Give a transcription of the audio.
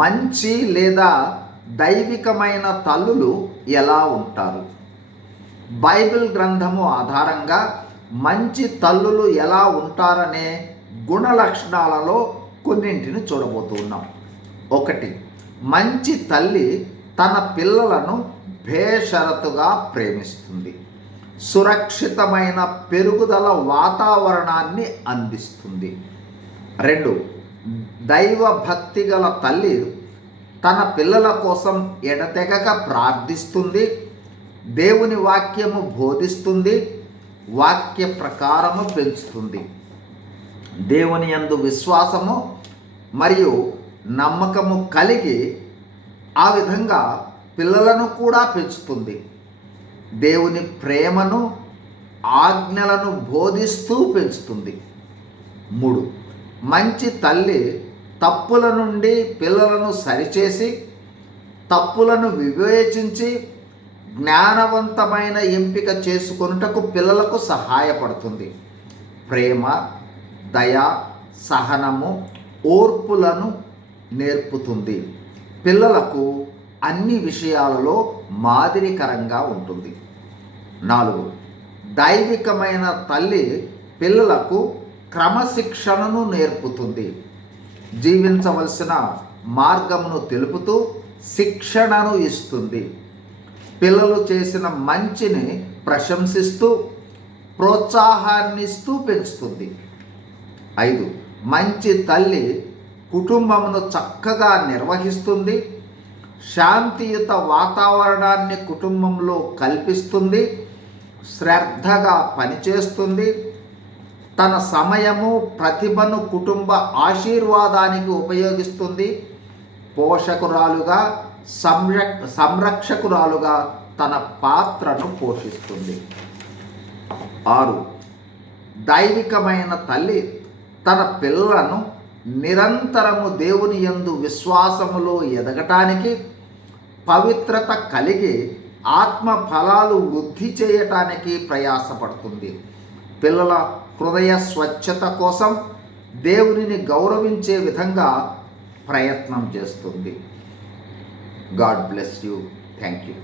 మంచి లేదా దైవికమైన తల్లులు ఎలా ఉంటారు? బైబిల్ గ్రంథము ఆధారంగా మంచి తల్లులు ఎలా ఉంటారనే గుణ లక్షణాలలో కొన్నింటిని చూడబోతున్నాం. 1. మంచి తల్లి తన పిల్లలను బేషరతుగా ప్రేమిస్తుంది. సురక్షితమైన పెరుగుదల వాతావరణాన్ని అందిస్తుంది. 2. దైవ భక్తి గల తల్లి తన పిల్లల కోసం ఎడతెగక ప్రార్థిస్తుంది. దేవుని వాక్యము బోధిస్తుంది. వాక్య ప్రకారము పెంచుతుంది. దేవుని యందు విశ్వాసము మరియు నమ్మకము కలిగి ఆ విధంగా పిల్లలను కూడా పెంచుతుంది. దేవుని ప్రేమను ఆజ్ఞలను బోధిస్తూ పెంచుతుంది. 3. మంచి తల్లి తప్పుల నుండి పిల్లలను సరిచేసి తప్పులను వివేచించి జ్ఞానవంతమైన ఎంపిక చేసుకొనుటకు పిల్లలకు సహాయపడుతుంది. ప్రేమ, దయ, సహనము, ఓర్పులను నేర్పుతుంది. పిల్లలకు అన్ని విషయాలలో మాదిరికరంగా ఉంటుంది. 4. దైవికమైన తల్లి పిల్లలకు క్రమశిక్షణను నేర్పుతుంది. జీవించవలసిన మార్గమును తెలుపుతూ శిక్షణను ఇస్తుంది. పిల్లలు చేసిన మంచిని ప్రశంసిస్తూ ప్రోత్సాహాన్నిస్తూ పెంచుతుంది. 5. మంచి తల్లి కుటుంబమును చక్కగా నిర్వహిస్తుంది. శాంతియుత వాతావరణాన్ని కుటుంబంలో కల్పిస్తుంది. శ్రద్ధగా పనిచేస్తుంది. తన సమయము, ప్రతిభను కుటుంబ ఆశీర్వాదానికి ఉపయోగిస్తుంది. పోషకురాలుగా, సంరక్షకురాలుగా తన పాత్రను పోషిస్తుంది. 6. దైవికమైన తల్లి తన పిల్లలను నిరంతరము దేవుని యందు విశ్వాసములో ఎదగటానికి, పవిత్రత కలిగి ఆత్మ ఫలాలు వృద్ధి చేయటానికి ప్రయాసపడుతుంది. పిల్లల హృదయ స్వచ్ఛత కోసం దేవునిని గౌరవించే విధంగా ప్రయత్నం చేస్తుంది. God bless you. Thank you.